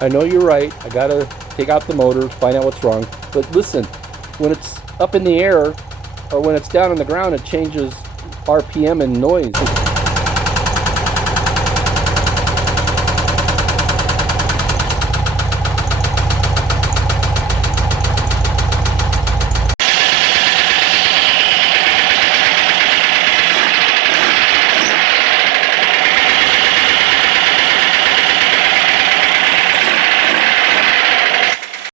I know you're right. I gotta take out the motor, find out what's wrong. But listen, when it's up in the air or when it's down on the ground, it changes RPM and noise.